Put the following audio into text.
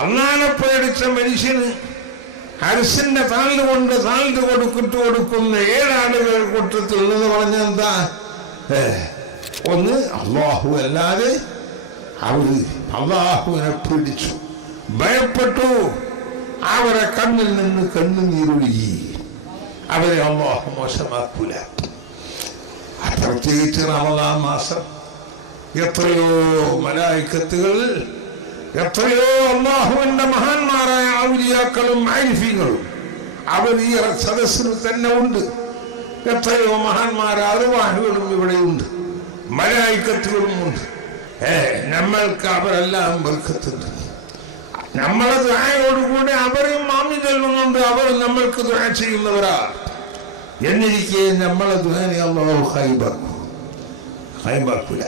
അള്ളാനെ പേടിച്ച മനുഷ്യന് അരസിന്റെ താഴ്ന്നു കൊടുക്കുന്ന 7 ആളുകൾ കൂട്ടത്തിൽ എന്ന് പറഞ്ഞെന്താ? ഒന്ന്, അള്ളാഹു അല്ലാതെ അവര് അള്ളാഹുവിനെ പേടിച്ചു, ഭയപ്പെട്ടു, അവരെ കണ്ണിൽ നിന്ന് കണ്ണുനീരൊഴുകി. അവരെ അള്ളാഹു മോശമാക്കൂല. പ്രത്യേകിച്ച് റമദാൻ മാസം എത്രയോ മലായിക്കത്തുകൾ, എത്രയോ അള്ളാഹുവിന്റെ മഹാന്മാരായ ഔലിയാക്കളും ആരിഫീങ്ങളും അവർ ഈ സദസ്സിൽ തന്നെ ഉണ്ട്. എത്രയോ മഹാന്മാരായ അർവാഹുകളും ഇവിടെയുണ്ട്, മലായിക്കത്തുകളും ഉണ്ട്. നമ്മൾക്ക് അവരെല്ലാം ബർക്കത്തുണ്ട്. നമ്മളെ ദുആയോടുകൂടി അവരും മാമി ചെല്ലുന്നുണ്ട്, അവർ നമ്മൾക്ക് ദുആ ചെയ്യുന്നവരാ. എന്നിരിക്കെ നമ്മളെ ദുആനെ അല്ലാഹു ഖൈബാക്കൂല.